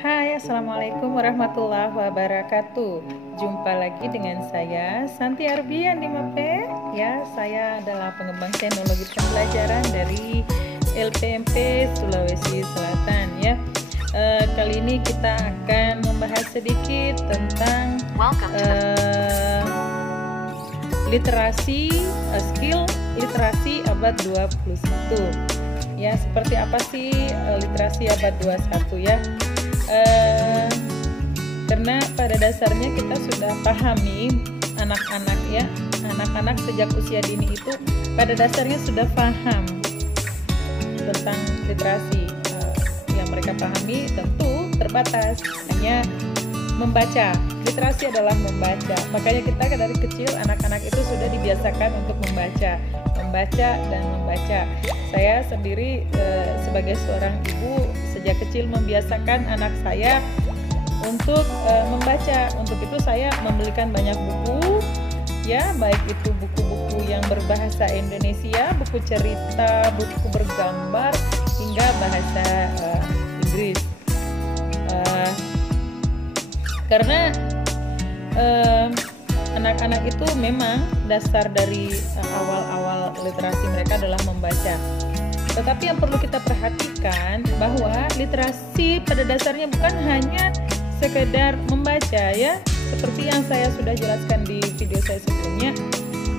Hai, Assalamualaikum warahmatullahi wabarakatuh. Jumpa lagi dengan saya Santi Arbian di Mape. Ya, saya adalah pengembang teknologi pembelajaran dari LPMP Sulawesi Selatan. Ya, kali ini kita akan membahas sedikit tentang literasi, skill literasi abad 21. Ya, seperti apa sih literasi abad 21 ya? Karena pada dasarnya kita sudah pahami anak-anak ya, anak-anak sejak usia dini itu pada dasarnya sudah paham tentang literasi. Yang mereka pahami tentu terbatas, hanya membaca. Literasi adalah membaca. Makanya kita dari kecil anak-anak itu sudah dibiasakan untuk membaca dan membaca. Saya sendiri sebagai seorang ibu sejak kecil membiasakan anak saya untuk membaca. Untuk itu saya membelikan banyak buku, ya, baik itu buku-buku yang berbahasa Indonesia, buku cerita, buku bergambar, hingga bahasa Inggris. Karena anak-anak itu memang dasar dari awal-awal literasi mereka adalah membaca. Tetapi yang perlu kita perhatikan bahwa literasi pada dasarnya bukan hanya sekedar membaca ya. Seperti yang saya sudah jelaskan di video saya sebelumnya,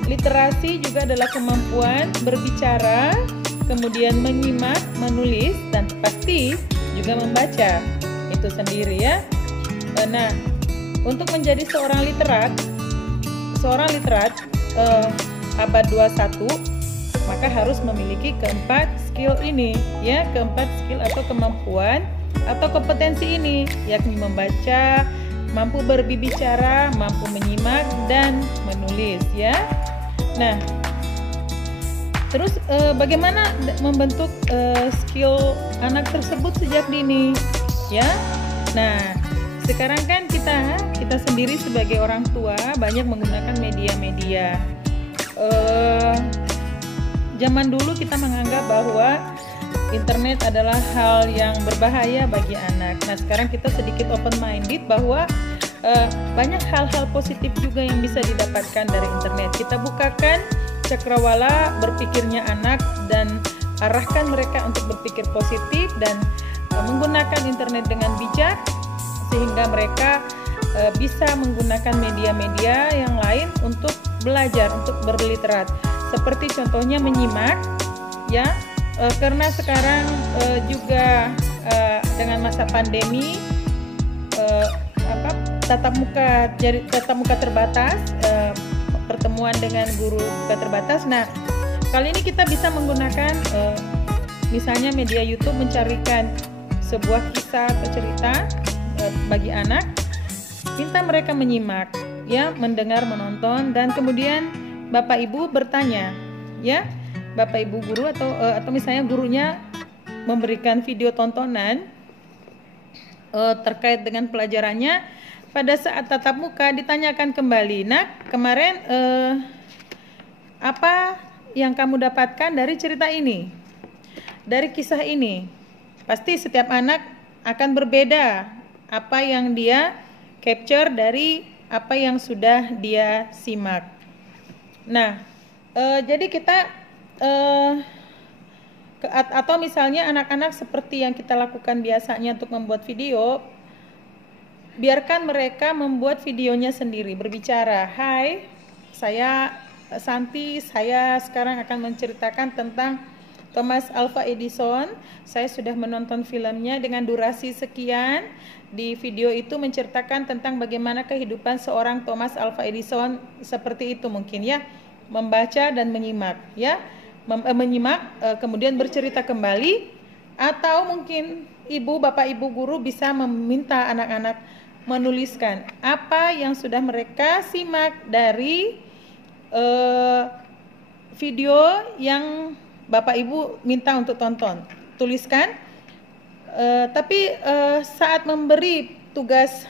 literasi juga adalah kemampuan berbicara, kemudian menyimak, menulis, dan pasti juga membaca itu sendiri ya. Nah, untuk menjadi seorang literat abad 21 maka harus memiliki keempat skill ini ya, keempat skill atau kemampuan atau kompetensi ini, yakni membaca, mampu berbicara, mampu menyimak, dan menulis ya. Nah, terus bagaimana membentuk skill anak tersebut sejak dini ya? Nah, sekarang kan kita sendiri sebagai orang tua banyak menggunakan media-media. Zaman dulu kita menganggap bahwa internet adalah hal yang berbahaya bagi anak. Nah, sekarang kita sedikit open minded bahwa banyak hal-hal positif juga yang bisa didapatkan dari internet. Kita bukakan cakrawala berpikirnya anak dan arahkan mereka untuk berpikir positif dan menggunakan internet dengan bijak, sehingga mereka bisa menggunakan media-media yang lain untuk belajar, untuk berliterat. Seperti contohnya menyimak, ya, karena sekarang juga dengan masa pandemi, tatap muka terbatas, pertemuan dengan guru juga terbatas. Nah, kali ini kita bisa menggunakan misalnya media YouTube, mencarikan sebuah kisah atau cerita bagi anak, minta mereka menyimak, ya, mendengar, menonton, dan kemudian Bapak Ibu bertanya, ya, Bapak Ibu guru atau misalnya gurunya memberikan video tontonan terkait dengan pelajarannya. Pada saat tatap muka ditanyakan kembali, "Nak, kemarin apa yang kamu dapatkan dari cerita ini, dari kisah ini?" Pasti setiap anak akan berbeda apa yang dia capture dari apa yang sudah dia simak. Nah, jadi kita atau misalnya anak-anak seperti yang kita lakukan biasanya untuk membuat video, biarkan mereka membuat videonya sendiri, berbicara. "Hai, saya Santi, saya sekarang akan menceritakan tentang Thomas Alva Edison. Saya sudah menonton filmnya dengan durasi sekian. Di video itu menceritakan tentang bagaimana kehidupan seorang Thomas Alva Edison." Seperti itu mungkin ya, membaca dan menyimak ya, menyimak kemudian bercerita kembali. Atau mungkin bapak ibu guru bisa meminta anak-anak menuliskan apa yang sudah mereka simak dari video yang bapak ibu minta untuk tonton. Tuliskan. Tapi saat memberi tugas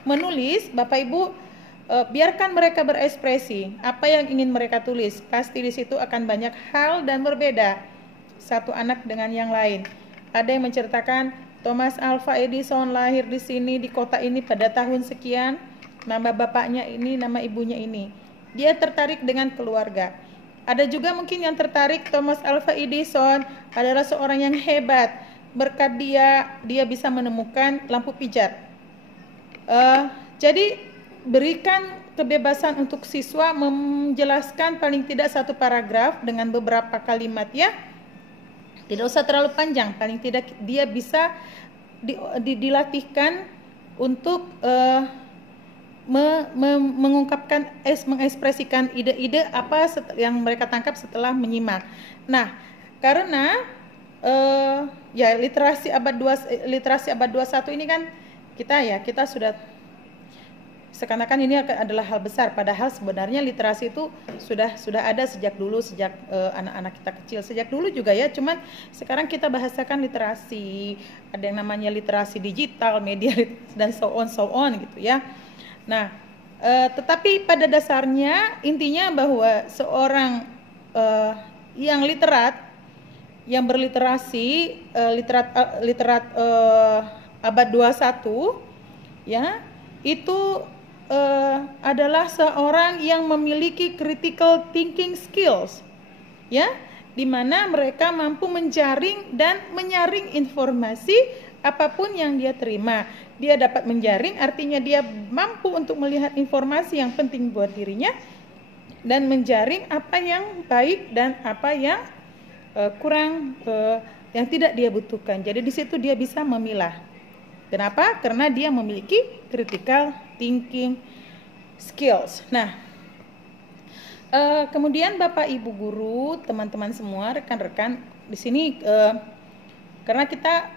menulis, Bapak Ibu biarkan mereka berekspresi apa yang ingin mereka tulis. Pasti di situ akan banyak hal dan berbeda satu anak dengan yang lain. ada yang menceritakan Thomas Alva Edison lahir di sini di kota ini pada tahun sekian, nama bapaknya ini, nama ibunya ini. Dia tertarik dengan keluarga. Ada juga mungkin yang tertarik Thomas Alva Edison adalah seorang yang hebat. Berkat dia bisa menemukan lampu pijar. Jadi berikan kebebasan untuk siswa menjelaskan paling tidak satu paragraf dengan beberapa kalimat ya. Tidak usah terlalu panjang, paling tidak dia bisa dilatihkan untuk mengungkapkan, mengekspresikan ide-ide apa yang mereka tangkap setelah menyimak. Nah, karena ya literasi abad 21 ini kan kita sudah seakan-akan ini adalah hal besar, padahal sebenarnya literasi itu sudah ada sejak dulu, sejak anak-anak kita kecil, sejak dulu juga ya, cuman sekarang kita bahasakan literasi, ada yang namanya literasi digital, media dan so on gitu ya. Nah, tetapi pada dasarnya intinya bahwa seorang yang literat, yang berliterasi, literat abad 21 ya, itu adalah seorang yang memiliki critical thinking skills ya, di mana mereka mampu menjaring dan menyaring informasi apapun yang dia terima. Dia dapat menjaring, artinya dia mampu untuk melihat informasi yang penting buat dirinya dan menjaring apa yang baik dan apa yang kurang, yang tidak dia butuhkan. Jadi di situ dia bisa memilah. Kenapa? Karena dia memiliki critical thinking skills. Nah, kemudian Bapak Ibu guru, teman-teman semua, rekan-rekan di sini, karena kita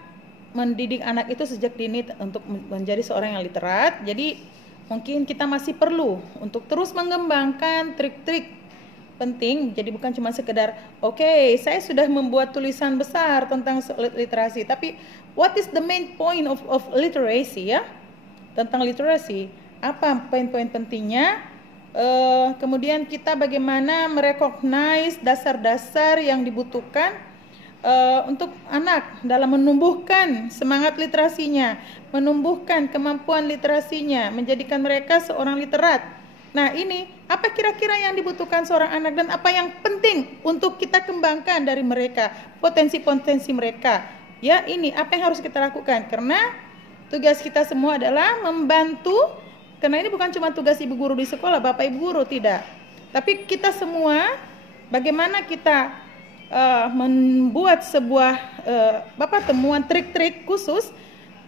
mendidik anak itu sejak dini untuk menjadi seorang yang literat, jadi mungkin kita masih perlu untuk terus mengembangkan trik-trik penting. Jadi bukan cuma sekedar saya sudah membuat tulisan besar tentang literasi, tapi what is the main point of literacy ya, tentang literasi, apa poin-poin pentingnya, kemudian kita bagaimana merecognize dasar-dasar yang dibutuhkan untuk anak dalam menumbuhkan semangat literasinya, menumbuhkan kemampuan literasinya, menjadikan mereka seorang literat. Nah, ini apa kira-kira yang dibutuhkan seorang anak dan apa yang penting untuk kita kembangkan dari mereka, potensi-potensi mereka. Ya, ini apa yang harus kita lakukan, karena tugas kita semua adalah membantu, karena ini bukan cuma tugas ibu guru di sekolah, bapak ibu guru, tidak. Tapi kita semua, bagaimana kita membuat sebuah temuan trik-trik khusus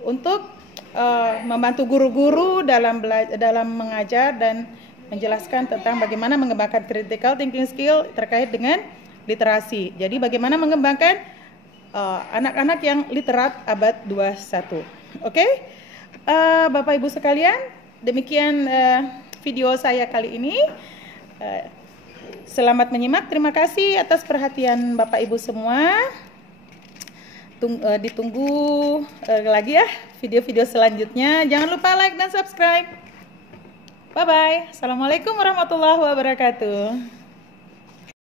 untuk membantu guru-guru dalam mengajar dan menjelaskan tentang bagaimana mengembangkan critical thinking skill terkait dengan literasi. Jadi bagaimana mengembangkan anak-anak yang literat abad 21. Oke? Bapak Ibu sekalian, demikian video saya kali ini. Selamat menyimak, terima kasih atas perhatian Bapak Ibu semua. Ditunggu lagi ya video-video selanjutnya. Jangan lupa like dan subscribe. Bye-bye. Assalamualaikum warahmatullahi wabarakatuh.